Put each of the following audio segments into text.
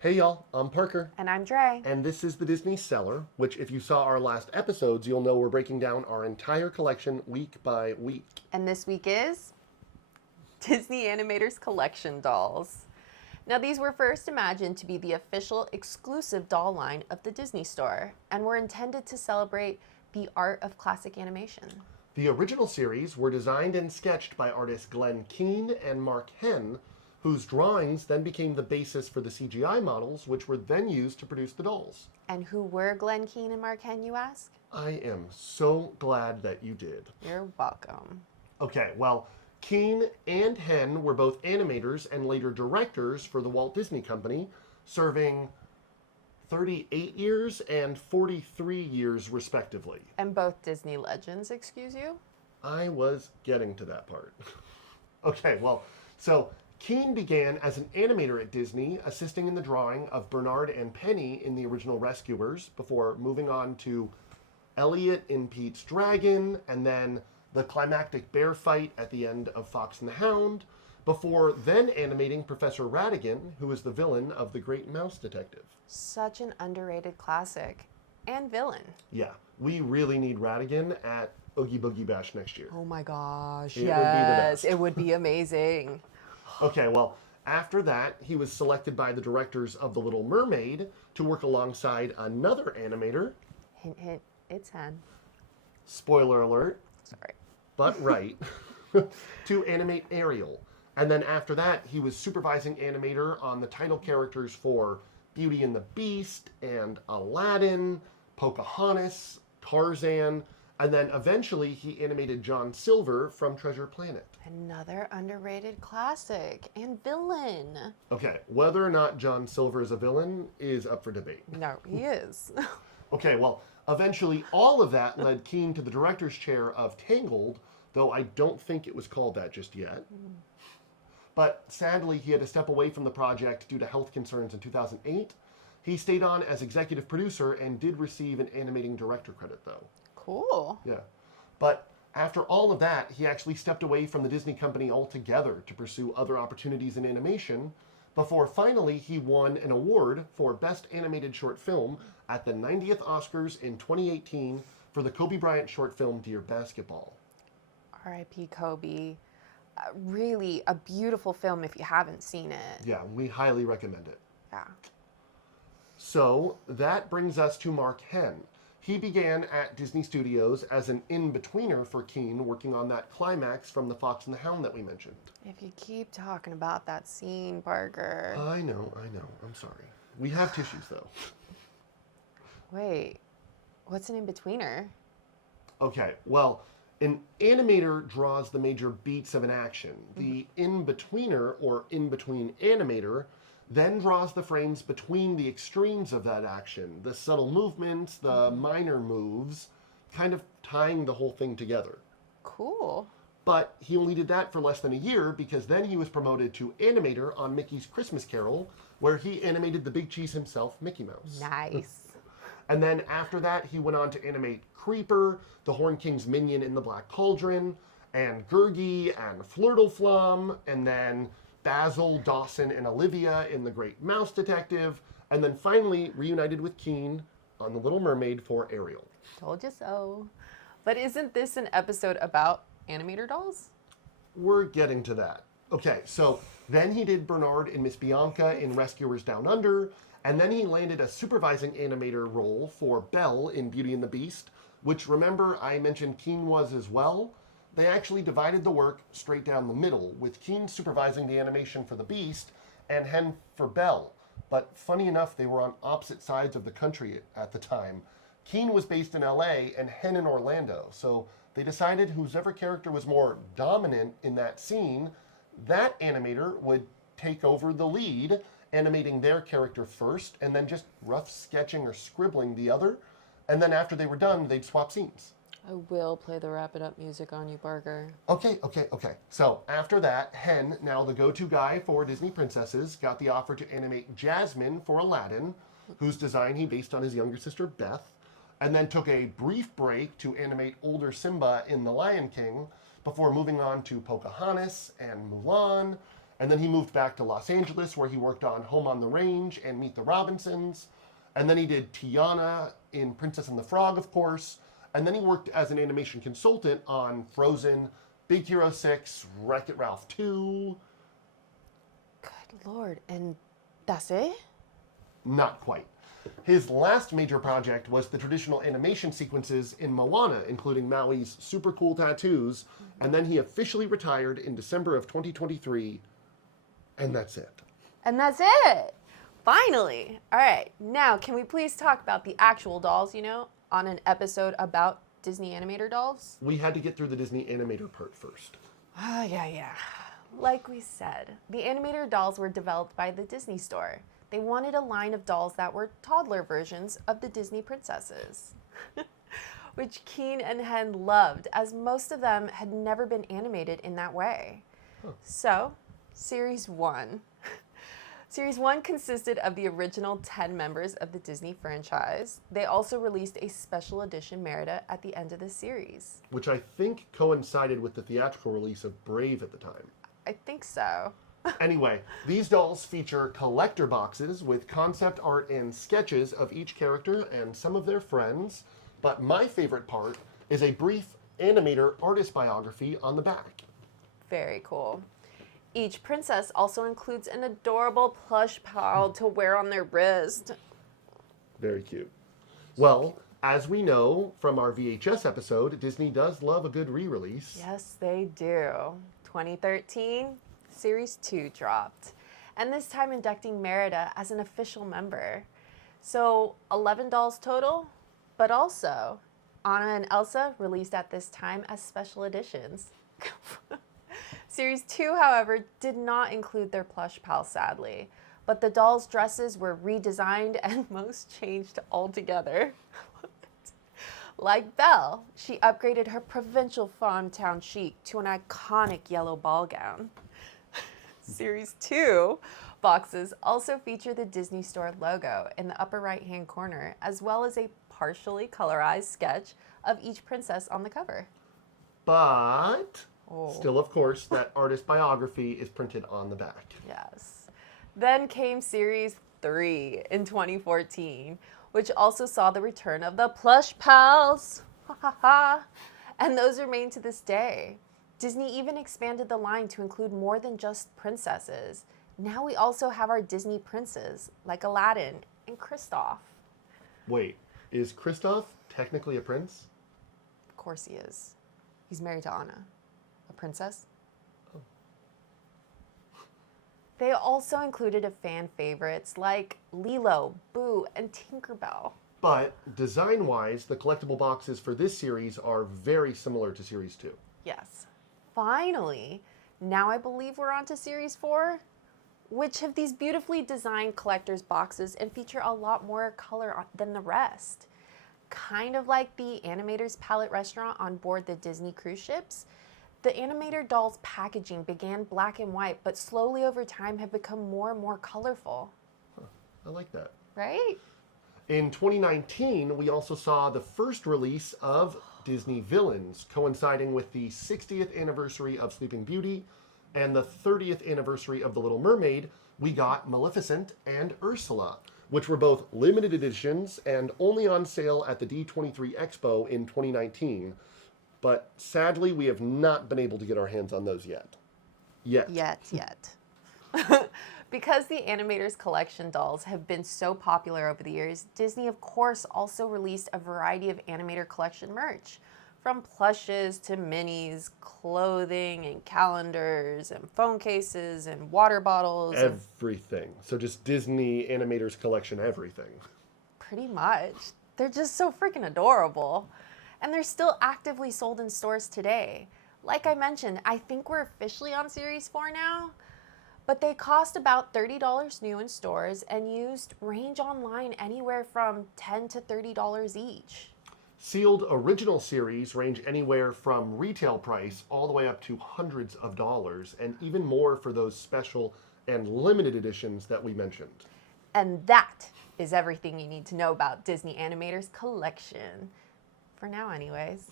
Hey y'all, I'm Parker, And I'm Dre. and this is the Disney Cellar, which, if you saw our last episodes, you'll know we're breaking down our entire collection week by week. And this week is Disney Animator's collection dolls. Now, these were first imagined to be the official exclusive doll line of the Disney Store and were intended to celebrate the art of classic animation. The original series were designed and sketched by artists Glenn Keane and Mark Henn, whose drawings then became the basis for the CGI models, which were then used to produce the dolls. And who were Glenn Keane and Mark Henn, you ask? I am so glad that you did. You're welcome. Okay, well, Keane and Henn were both animators and later directors for the Walt Disney Company, serving 38 years and 43 years respectively. And both Disney legends, excuse you? I was getting to that part. Okay, well, so Keane began as an animator at Disney, assisting in the drawing of Bernard and Penny in the original Rescuers, before moving on to Elliot in Pete's Dragon, and then the climactic bear fight at the end of Fox and the Hound, before then animating Professor Ratigan, who is the villain of The Great Mouse Detective. Such an underrated classic and villain. Yeah, we really need Ratigan at Oogie Boogie Bash next year. Oh my gosh, It would be the best. it would be amazing. Okay, well, after that, he was selected by the directors of The Little Mermaid to work alongside another animator. Hint, hint, it's Hen. Spoiler alert, Sorry. but right, to animate Ariel. And then after that, he was supervising animator on the title characters for Beauty and the Beast and Aladdin, Pocahontas, Tarzan, and then eventually he animated John Silver from Treasure Planet. Another underrated classic and villain. Okay, whether or not John Silver is a villain is up for debate. No, he is. Okay, well, eventually all of that led Keane to the director's chair of Tangled, though I don't think it was called that just yet. But sadly, he had to step away from the project due to health concerns in 2008. He stayed on as executive producer and did receive an animating director credit, though. Cool. Yeah. But after all of that, he actually stepped away from the Disney company altogether to pursue other opportunities in animation, before finally he won an award for Best Animated Short Film at the 90th Oscars in 2018 for the Kobe Bryant short film Dear Basketball. R.I.P. Kobe. Really a beautiful film if you haven't seen it. Yeah, we highly recommend it. Yeah. So that brings us to Mark Henn. He began at Disney Studios as an in-betweener for Keane, working on that climax from the Fox and the Hound that we mentioned. If you keep talking about that scene, Parker. I know. I'm sorry. We have tissues, though. Wait, what's an in-betweener? Okay, well, an animator draws the major beats of an action. The in-betweener, or in-between animator, then draws the frames between the extremes of that action, the subtle movements, the minor moves, kind of tying the whole thing together. Cool. But he only did that for less than a year, because then he was promoted to animator on Mickey's Christmas Carol, where he animated the big cheese himself, Mickey Mouse. Nice. And then after that, he went on to animate Creeper, the Horn King's minion in the Black Cauldron, and Gurgi and Flirtleflum, and then Basil, Dawson, and Olivia in The Great Mouse Detective, and then finally reunited with Keane on The Little Mermaid for Ariel. Told you so. But isn't this an episode about animator dolls? We're getting to that. Okay, so then he did Bernard and Miss Bianca in Rescuers Down Under, and then he landed a supervising animator role for Belle in Beauty and the Beast, which, remember, I mentioned Keane was as well. They actually divided the work straight down the middle, with Keane supervising the animation for the Beast and Hen for Belle. But funny enough, they were on opposite sides of the country at the time. Keane was based in LA and Hen in Orlando, so they decided whoever character was more dominant in that scene, that animator would take over the lead, animating their character first, and then just rough sketching or scribbling the other. And then after they were done, they'd swap scenes. I will play the Wrap It Up music on you, Parker. Okay. So after that, Hen, now the go-to guy for Disney princesses, got the offer to animate Jasmine for Aladdin, whose design he based on his younger sister Beth, and then took a brief break to animate older Simba in The Lion King, before moving on to Pocahontas and Mulan, And then he moved back to Los Angeles, where he worked on Home on the Range and Meet the Robinsons. And then he did Tiana in Princess and the Frog, of course. And then he worked as an animation consultant on Frozen, Big Hero 6, Wreck-It Ralph 2. Good Lord. And that's it? Not quite. His last major project was the traditional animation sequences in Moana, including Maui's super cool tattoos. And then he officially retired in December of 2023. And that's it. And that's it. Finally. All right. Now, can we please talk about the actual dolls, on an episode about Disney Animator dolls? We had to get through the Disney Animator part first. Yeah. Like we said, the Animator dolls were developed by the Disney Store. They wanted a line of dolls that were toddler versions of the Disney princesses, which Keen and Hen loved, as most of them had never been animated in that way. So, Series 1. Series 1 consisted of the original 10 members of the Disney franchise. They also released a special edition Merida at the end of the series. Which I think coincided with the theatrical release of Brave at the time. I think so. Anyway, these dolls feature collector boxes with concept art and sketches of each character and some of their friends. But my favorite part is a brief animator artist biography on the back. Very cool. Each princess also includes an adorable plush pal to wear on their wrist. Very cute. Well, as we know from our VHS episode, Disney does love a good re-release. Yes, they do. 2013, Series 2 dropped, and this time inducting Merida as an official member. So 11 dolls total, but also Anna and Elsa released at this time as special editions. Series 2, however, did not include their plush pals, sadly, but the dolls' dresses were redesigned and most changed altogether. Like Belle, she upgraded her provincial farm town chic to an iconic yellow ball gown. Series 2 boxes also feature the Disney Store logo in the upper right-hand corner, as well as a partially colorized sketch of each princess on the cover. But still, of course, that artist biography is printed on the back. Yes. Then came Series 3 in 2014, which also saw the return of the plush pals. And those remain to this day. Disney even expanded the line to include more than just princesses. Now we also have our Disney princes, like Aladdin and Kristoff. Wait, is Kristoff technically a prince? Of course he is. He's married to Anna, a princess. Oh. They also included a fan favorites like Lilo, Boo, and Tinkerbell. But design-wise, the collectible boxes for this series are very similar to Series 2. Yes. Finally, now I believe we're on to Series 4, which have these beautifully designed collector's boxes and feature a lot more color than the rest. Kind of like the Animator's Palette restaurant on board the Disney cruise ships, the Animator dolls' packaging began black and white, but slowly over time have become more and more colorful. I like that. Right? In 2019, we also saw the first release of Disney Villains, coinciding with the 60th anniversary of Sleeping Beauty and the 30th anniversary of The Little Mermaid. We got Maleficent and Ursula, which were both limited editions and only on sale at the D23 Expo in 2019. But sadly, we have not been able to get our hands on those yet. Yet. Because the Animator's collection dolls have been so popular over the years, Disney, of course, also released a variety of Animator collection merch. From plushes to minis, clothing and calendars and phone cases and water bottles. Everything. So just Disney Animators collection everything. Pretty much. They're just so freaking adorable. And they're still actively sold in stores today. Like I mentioned, I think we're officially on Series 4 now. But they cost about $30 new in stores and used range online anywhere from $10 to $30 each. Sealed original series range anywhere from retail price all the way up to hundreds of dollars, and even more for those special and limited editions that we mentioned. And that is everything you need to know about Disney Animator's collection. For now, anyways.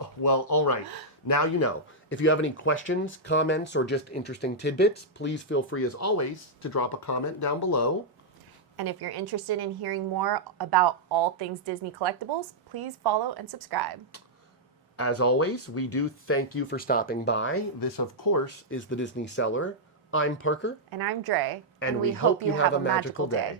Oh, well, all right. Now you know. If you have any questions, comments, or just interesting tidbits, please feel free, as always, to drop a comment down below. And if you're interested in hearing more about all things Disney collectibles, please follow and subscribe. As always, we do thank you for stopping by. This, of course, is the Disney Cellar. I'm Parker. And I'm Dre. And we hope you have a magical day.